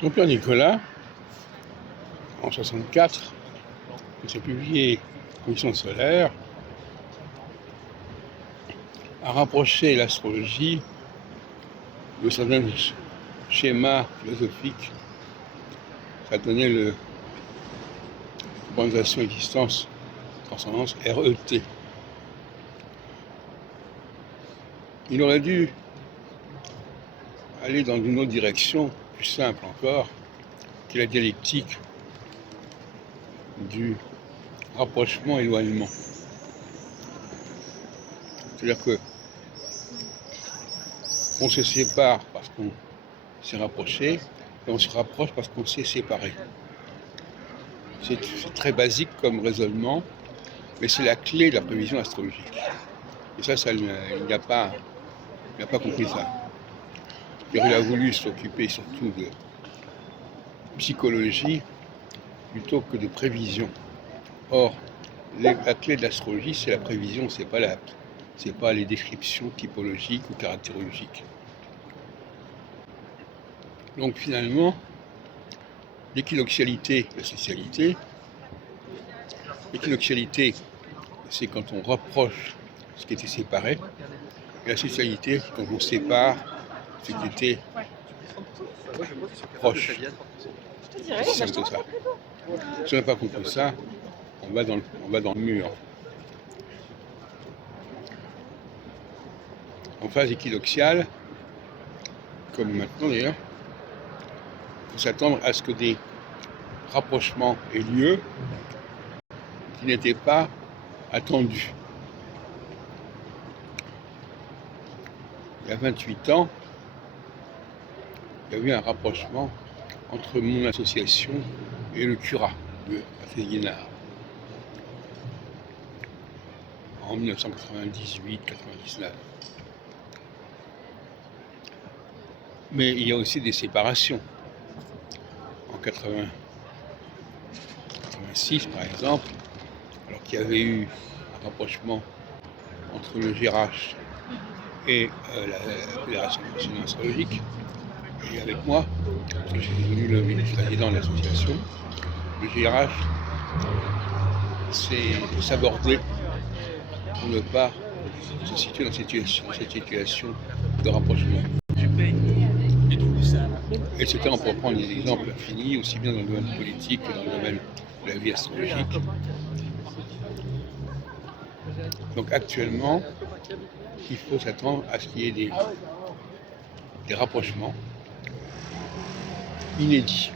Jean-Pierre Nicolas, en 1964, il s'est publié Conditions solaires, a rapproché l'astrologie de certains schémas philosophiques. Ça a donné le représentation existence transcendance RET. Il aurait dû aller dans une autre direction, plus simple encore, qui est la dialectique du rapprochement-éloignement. C'est-à-dire que on se sépare parce qu'on s'est rapproché, et on se rapproche parce qu'on s'est séparé. C'est très basique comme raisonnement, mais c'est la clé de la prévision astrologique. Et ça il n'a pas compris ça. Il a voulu s'occuper surtout de psychologie plutôt que de prévision. Or, la clé de l'astrologie, c'est la prévision, c'est pas les descriptions typologiques ou caractérologiques. Donc finalement, l'équinoxialité, la socialité, l'équinoxialité, c'est quand on rapproche ce qui était séparé, et la socialité, c'est quand on sépare ce qui était proche. C'est simple que ça. Si on n'a pas compris ça, on va dans le mur. En phase équinoxiale, comme maintenant d'ailleurs, il faut s'attendre à ce que des rapprochements aient lieu qui n'étaient pas attendus. Il y a 28 ans, il y a eu un rapprochement entre mon association et le Curat de Féguénard en 1998-99. Mais il y a aussi des séparations. En 86 par exemple, alors qu'il y avait eu un rapprochement entre le GRH et la Fédération nationale astrologique, et avec moi, parce que je suis devenu le vice-président de l'association, le GRH s'est sabordé pour ne pas se situer dans cette situation de rapprochement. Et c'était, on peut prendre des exemples infinis, aussi bien dans le domaine politique que dans le domaine de la vie astrologique. Donc actuellement, il faut s'attendre à ce qu'il y ait des rapprochements inédits.